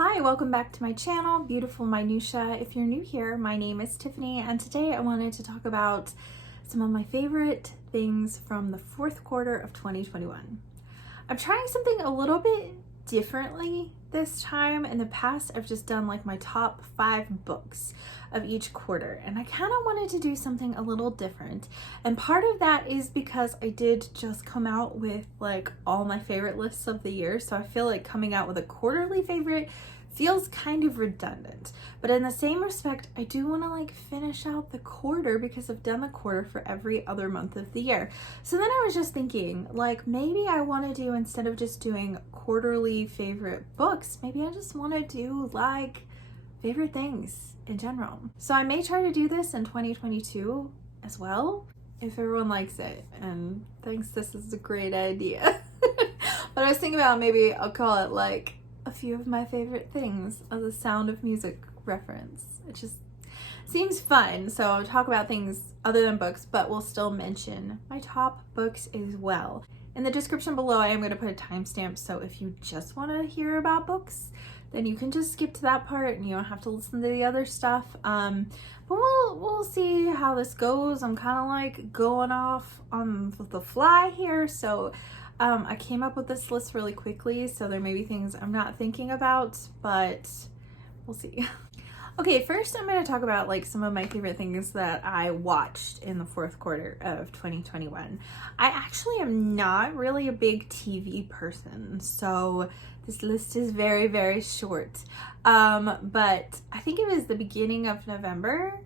Hi, welcome back to my channel, Beautiful Minutia. If you're new here, my name is Tiffany, and today I wanted to talk about some of my favorite things from the fourth quarter of 2021. I'm trying something a little bit differently this time. In the past, I've just done like my top 5 books of each quarter, and I kind of wanted to do something a little different. And part of that is because I did just come out with like all my favorite lists of the year, so I feel like coming out with a quarterly favorite feels kind of redundant. But in the same respect, I do want to like finish out the quarter because I've done the quarter for every other month of the year. So then I was just thinking, like, maybe I want to do, instead of just doing quarterly favorite books, maybe I just want to do like favorite things in general. So I may try to do this in 2022 as well, if everyone likes it and thinks this is a great idea. But I was thinking about maybe I'll call it like a few of my favorite things as a Sound of Music reference. It just seems fun. So I'll talk about things other than books, but we'll still mention my top books as well. In the description below, I am going to put a timestamp, so if you just want to hear about books, then you can just skip to that part and you don't have to listen to the other stuff. But we'll see how this goes. I'm kind of like going off on the fly here, so I came up with this list really quickly, so there may be things I'm not thinking about, but we'll see. Okay, first I'm going to talk about like some of my favorite things that I watched in the fourth quarter of 2021. I actually am not really a big TV person, so this list is very, very short. But I think it was the beginning of November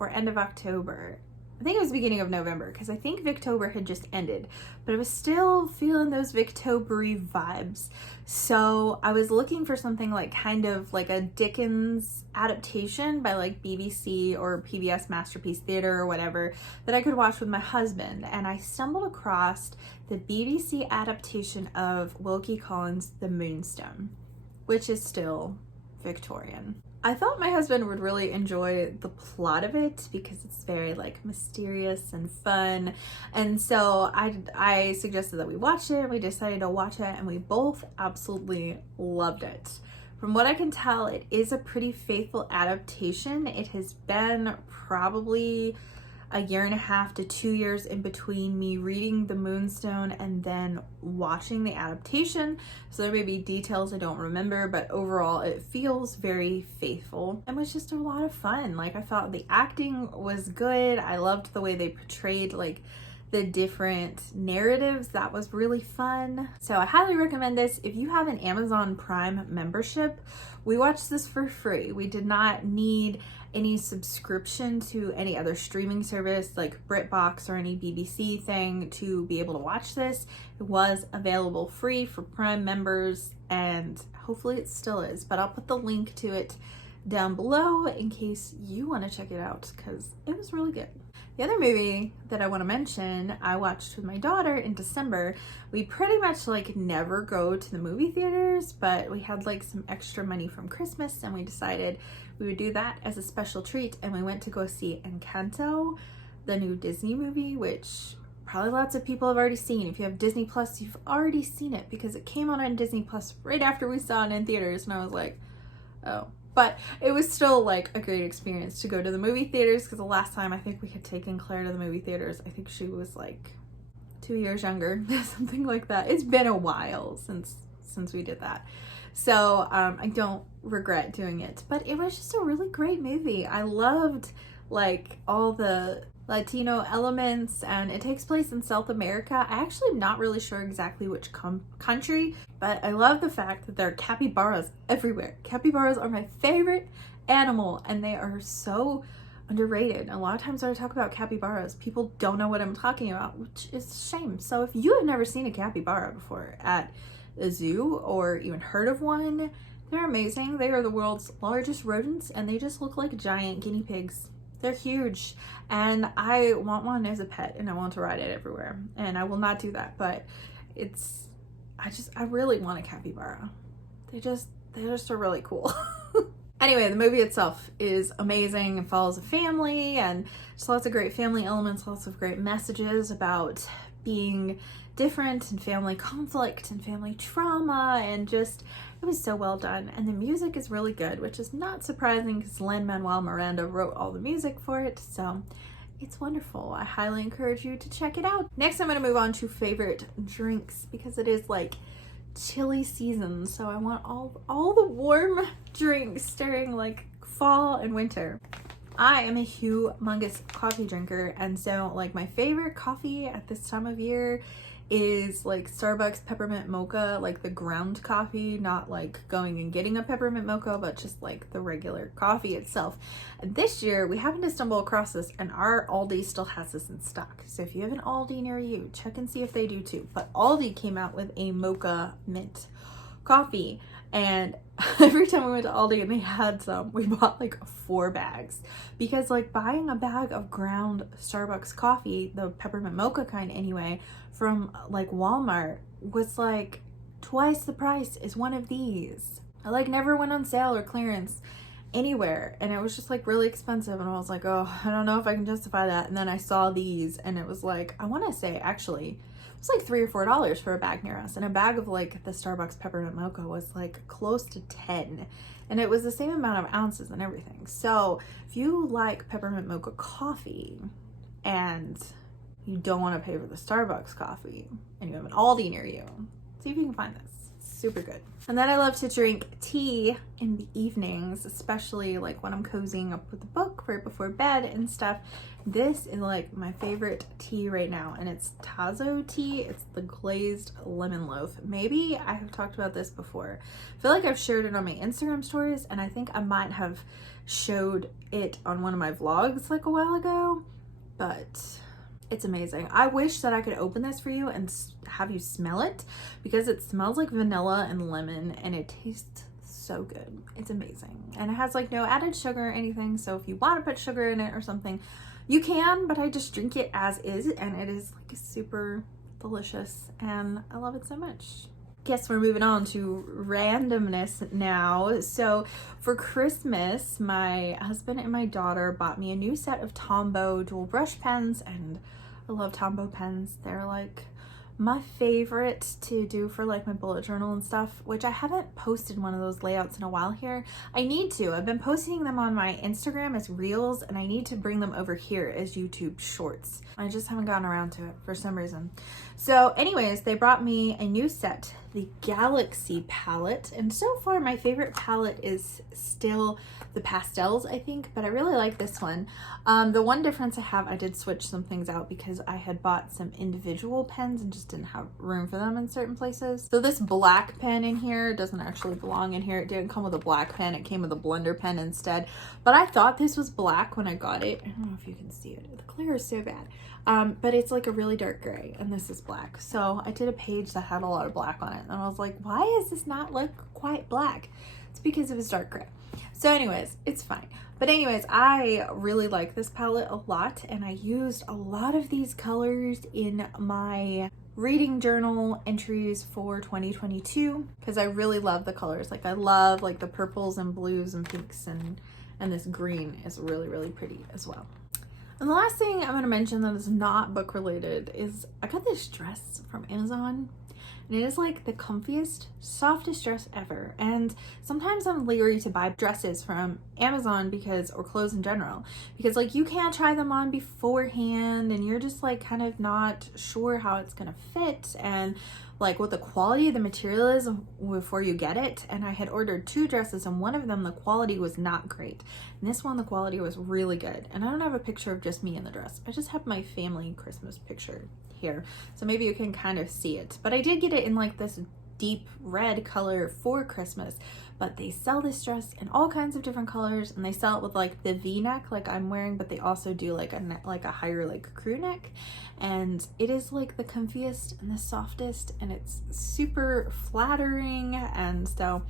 or end of October. I think it was beginning of November, because I think Victober had just ended, but I was still feeling those Victober-y vibes. So I was looking for something like kind of like a Dickens adaptation by like BBC or PBS Masterpiece Theater or whatever that I could watch with my husband. And I stumbled across the BBC adaptation of Wilkie Collins' The Moonstone, which is still Victorian. I thought my husband would really enjoy the plot of it because it's very like mysterious and fun. And so I suggested that we watch it. We decided to watch it and we both absolutely loved it. From what I can tell, it is a pretty faithful adaptation. It has been probably a year and a half to 2 years in between me reading The Moonstone and then watching the adaptation. So there may be details I don't remember, but overall it feels very faithful and was just a lot of fun. Like, I thought the acting was good. I loved the way they portrayed like the different narratives. That was really fun. So I highly recommend this. If you have an Amazon Prime membership, we watched this for free. We did not need any subscription to any other streaming service like BritBox or any BBC thing to be able to watch this. It was available free for Prime members, and hopefully it still is, but I'll put the link to it down below in case you want to check it out because it was really good. The other movie that I want to mention, I watched with my daughter in December. We pretty much like never go to the movie theaters, but we had like some extra money from Christmas and we decided we would do that as a special treat, and we went to go see Encanto, the new Disney movie, which probably lots of people have already seen. If you have Disney Plus, you've already seen it because it came out on Disney Plus right after we saw it in theaters, and I was like, oh. But it was still like a great experience to go to the movie theaters, because the last time I think we had taken Claire to the movie theaters, I think she was like 2 years younger, something like that. It's been a while since we did that. So I don't regret doing it, but it was just a really great movie. I loved like all the Latino elements, and it takes place in South America. I actually am not really sure exactly which country, but I love the fact that there are capybaras everywhere. Capybaras are my favorite animal, and they are so underrated. A lot of times when I talk about capybaras, people don't know what I'm talking about, which is a shame. So if you have never seen a capybara before at a zoo or even heard of one, they're amazing. They are the world's largest rodents, and they just look like giant guinea pigs. They're huge, and I want one as a pet, and I want to ride it everywhere, and I will not do that, but I really want a capybara. They just are really cool. Anyway, the movie itself is amazing and follows a family, and just lots of great family elements, lots of great messages about being different and family conflict and family trauma, and just, it was so well done. And the music is really good, which is not surprising because Lin-Manuel Miranda wrote all the music for it, so it's wonderful. I highly encourage you to check it out. Next, I'm going to move on to favorite drinks because it is like chilly season, so I want all the warm drinks during like fall and winter. I am a humongous coffee drinker, and so like my favorite coffee at this time of year is like Starbucks peppermint mocha, like the ground coffee, not like going and getting a peppermint mocha, but just like the regular coffee itself. And this year we happened to stumble across this, and our Aldi still has this in stock. So if you have an Aldi near you, check and see if they do too. But Aldi came out with a mocha mint coffee, and every time we went to Aldi and they had some, we bought like 4 bags, because like buying a bag of ground Starbucks coffee, the peppermint mocha kind anyway, from like Walmart was like twice the price as one of these. I like never went on sale or clearance anywhere, and it was just like really expensive, and I was like, oh, I don't know if I can justify that. And then I saw these, and it was like, I want to say actually it was like $3 or $4 for a bag near us, and a bag of like the Starbucks peppermint mocha was like close to 10, and it was the same amount of ounces and everything. So if you like peppermint mocha coffee and you don't want to pay for the Starbucks coffee and you have an Aldi near you, see if you can find this. It's super good. And then I love to drink tea in the evenings, especially like when I'm cozying up with a book right before bed and stuff. This is like my favorite tea right now, and it's Tazo tea. It's the glazed lemon loaf. Maybe I have talked about this before. I feel like I've shared it on my Instagram stories, and I think I might have showed it on one of my vlogs like a while ago, but it's amazing. I wish that I could open this for you and have you smell it, because it smells like vanilla and lemon, and it tastes so good. It's amazing. And it has like no added sugar or anything, so if you want to put sugar in it or something, you can, but I just drink it as is, and it is like super delicious, and I love it so much. Guess we're moving on to randomness now. So for Christmas, my husband and my daughter bought me a new set of Tombow dual brush pens, and I love Tombow pens. They're like my favorite to do for like my bullet journal and stuff, which I haven't posted one of those layouts in a while here. I need to. I've been posting them on my Instagram as reels, and I need to bring them over here as YouTube shorts. I just haven't gotten around to it for some reason. So anyways, they brought me a new set, the Galaxy palette, and so far my favorite palette is still the pastels, I think, but I really like this one. The one difference I did switch some things out because I had bought some individual pens and just didn't have room for them in certain places. So this black pen in here doesn't actually belong in here. It didn't come with a black pen, it came with a blender pen instead. But I thought this was black when I got it. I don't know if you can see it. The glare is so bad. But it's like a really dark gray, and this is black. So I did a page that had a lot of black on it, and I was like, why is this not like quite black? It's because it was dark gray. So anyways, it's fine. But anyways, I really like this palette a lot, and I used a lot of these colors in my reading journal entries for 2022 because I really love the colors. Like I love like the purples and blues and pinks, and this green is really, really pretty as well. And the last thing I'm going to mention that is not book related is I got this dress from Amazon, and it is like the comfiest, softest dress ever. And sometimes I'm leery to buy dresses from Amazon or clothes in general, because like you can't try them on beforehand, and you're just like kind of not sure how it's going to fit and like what the quality of the material is before you get it. And I had ordered 2 dresses, and one of them the quality was not great, and this one the quality was really good. And I don't have a picture of just me in the dress, I just have my family Christmas picture here, so maybe you can kind of see it. But I did get it in like this deep red color for Christmas, but they sell this dress in all kinds of different colors, and they sell it with like the V-neck like I'm wearing, but they also do like a higher like crew neck, and it is like the comfiest and the softest, and it's super flattering. And so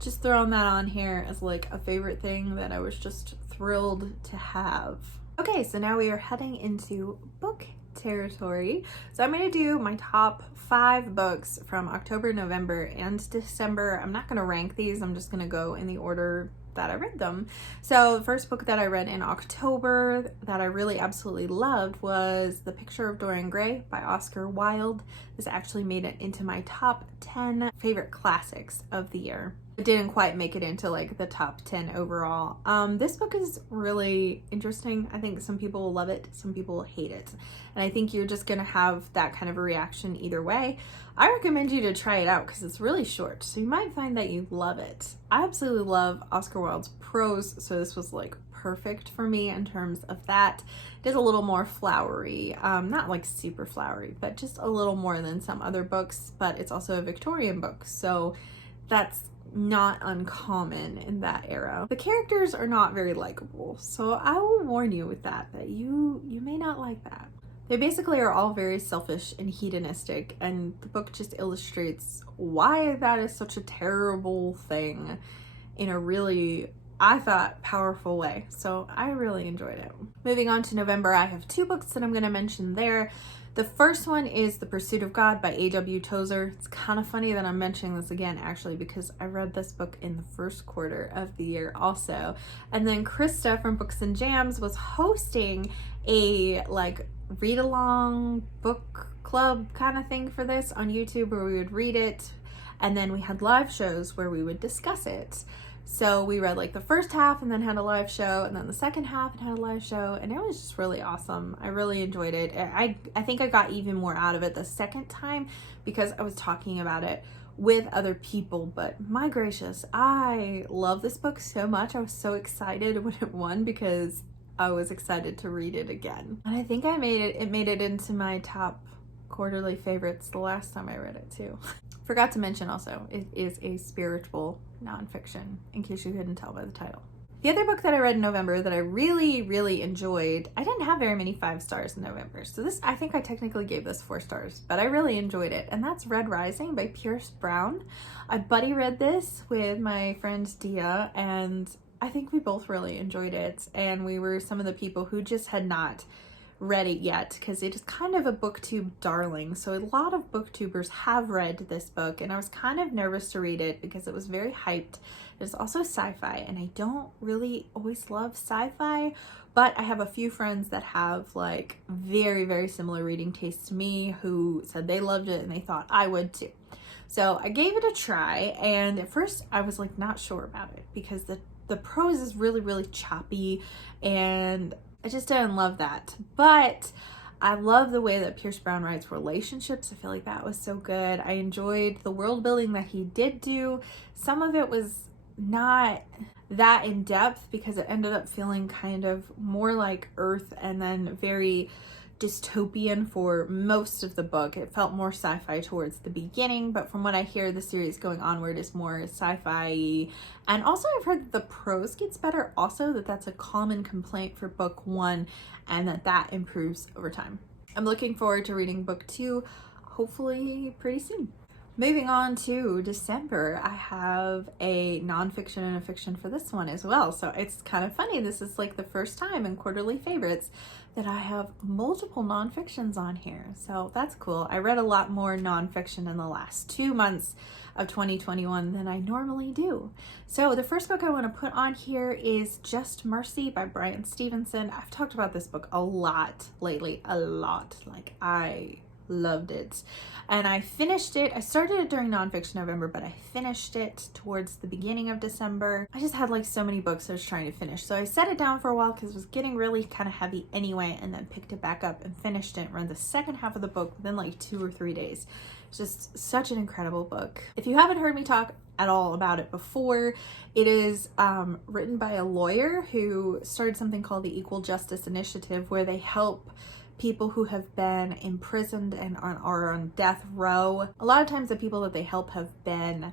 just throwing that on here as like a favorite thing that I was just thrilled to have. Okay, so now we are heading into book territory. So I'm going to do my top 5 books from October, November, and December. I'm not going to rank these. I'm just going to go in the order that I read them. So the first book that I read in October that I really absolutely loved was The Picture of Dorian Gray by Oscar Wilde. This actually made it into my top 10 favorite classics of the year. It didn't quite make it into like the top 10 overall. This book is really interesting. I think some people will love it, some people will hate it. And I think you're just gonna have that kind of a reaction either way. I recommend you to try it out because it's really short, so you might find that you love it. I absolutely love Oscar Wilde's prose, so this was like perfect for me in terms of that. It is a little more flowery, not like super flowery, but just a little more than some other books, but it's also a Victorian book, so that's not uncommon in that era. The characters are not very likable, so I will warn you with that you may not like that. They basically are all very selfish and hedonistic, and the book just illustrates why that is such a terrible thing in a really, I thought, powerful way. So I really enjoyed it. Moving on to November, I have 2 books that I'm going to mention there. The first one is The Pursuit of God by A.W. Tozer. It's kind of funny that I'm mentioning this again, actually, because I read this book in the first quarter of the year also. And then Krista from Books and Jams was hosting a like read-along book club kind of thing for this on YouTube where we would read it, and then we had live shows where we would discuss it. So we read like the first half and then had a live show, and then the second half and had a live show, and it was just really awesome. I really enjoyed it. I think I got even more out of it the second time because I was talking about it with other people, but my gracious, I love this book so much. I was so excited when it won because I was excited to read it again. And I think it made it into my top quarterly favorites the last time I read it too. Forgot to mention also, it is a spiritual nonfiction, in case you couldn't tell by the title. The other book that I read in November that I really enjoyed, I didn't have very many 5 stars in November, so this, I think I technically gave this 4 stars, but I really enjoyed it, and that's Red Rising by Pierce Brown. I buddy read this with my friend Dia, and I think we both really enjoyed it, and we were some of the people who just had not read it yet because it is kind of a booktube darling. So a lot of booktubers have read this book, and I was kind of nervous to read it because it was very hyped. It's also sci-fi, and I don't really always love sci-fi, but I have a few friends that have like very similar reading tastes to me who said they loved it and they thought I would too. So I gave it a try, and at first I was like not sure about it because the prose is really choppy, and I just didn't love that. But I love the way that Pierce Brown writes relationships. I feel like that was so good. I enjoyed the world building that he did do. Some of it was not that in depth because it ended up feeling kind of more like Earth and then very dystopian for most of the book. It felt more sci-fi towards the beginning, but from what I hear, the series going onward is more sci-fi. And also I've heard that the prose gets better also, that's a common complaint for book 1, and that improves over time. I'm looking forward to reading book 2, hopefully pretty soon. Moving on to December, I have a nonfiction and a fiction for this one as well. So it's kind of funny. This is like the first time in quarterly favorites that I have multiple nonfictions on here. So that's cool. I read a lot more nonfiction in the last 2 months of 2021 than I normally do. So the first book I want to put on here is Just Mercy by Bryan Stevenson. I've talked about this book a lot lately, a lot. Like, I loved it, and I finished it. I started it during nonfiction November, but I finished it towards the beginning of December. I just had like so many books I was trying to finish, so I set it down for a while because it was getting really kind of heavy anyway, and then picked it back up and finished it, read the second half of the book within like 2 or 3 days. It's just such an incredible book. If you haven't heard me talk at all about it before, it is written by a lawyer who started something called the Equal Justice Initiative, where they help people who have been imprisoned and are on death row. A lot of times the people that they help have been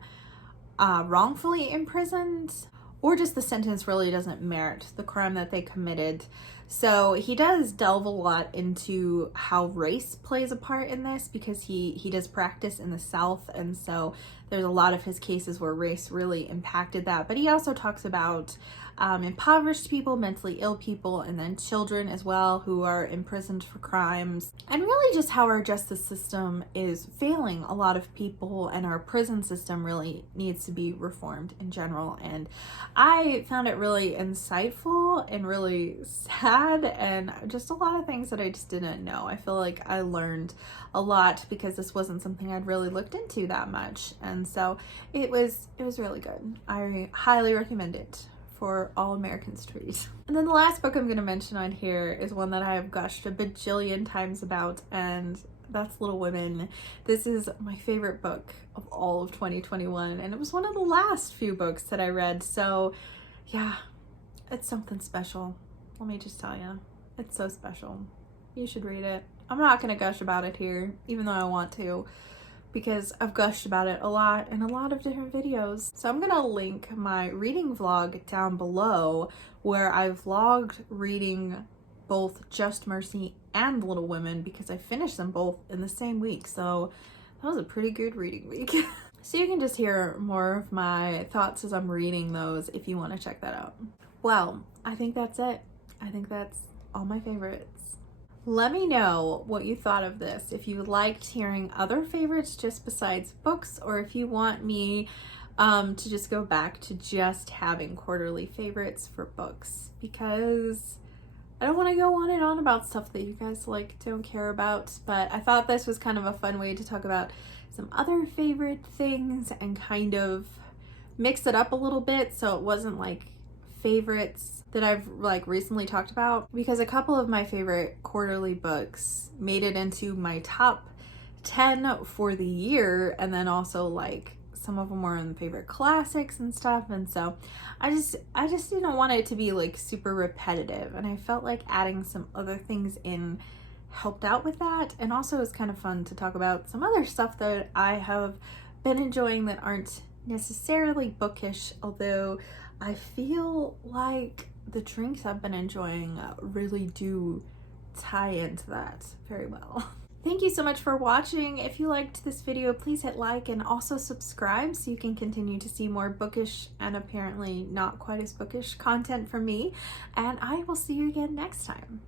wrongfully imprisoned, or just the sentence really doesn't merit the crime that they committed. So he does delve a lot into how race plays a part in this, because he does practice in the South, and so there's a lot of his cases where race really impacted that. But he also talks about impoverished people, mentally ill people, and then children as well who are imprisoned for crimes. And really just how our justice system is failing a lot of people, and our prison system really needs to be reformed in general. And I found it really insightful and really sad, and just a lot of things that I just didn't know. I feel like I learned a lot because this wasn't something I'd really looked into that much. And so it was really good. I highly recommend it for all Americans to read. And then the last book I'm going to mention on here is one that I have gushed a bajillion times about, and that's Little Women. This is my favorite book of all of 2021, and it was one of the last few books that I read. So yeah, it's something special. Let me just tell you, it's so special. You should read it. I'm not going to gush about it here, even though I want to, because I've gushed about it a lot in a lot of different videos. So I'm gonna link my reading vlog down below, where I vlogged reading both Just Mercy and Little Women, because I finished them both in the same week. So that was a pretty good reading week. So you can just hear more of my thoughts as I'm reading those if you want to check that out. Well, I think that's it. I think that's all my favorites. Let me know what you thought of this, if you liked hearing other favorites just besides books, or if you want me to just go back to just having quarterly favorites for books, because I don't want to go on and on about stuff that you guys like don't care about. But I thought this was kind of a fun way to talk about some other favorite things and kind of mix it up a little bit, so it wasn't like favorites that I've like recently talked about, because a couple of my favorite quarterly books made it into my top 10 for the year, and then also like some of them were in favorite classics and stuff. And so I just didn't want it to be like super repetitive, and I felt like adding some other things in helped out with that. And also it was kind of fun to talk about some other stuff that I have been enjoying that aren't necessarily bookish, although I feel like the drinks I've been enjoying really do tie into that very well. Thank you so much for watching. If you liked this video, please hit like and also subscribe so you can continue to see more bookish and apparently not quite as bookish content from me. And I will see you again next time.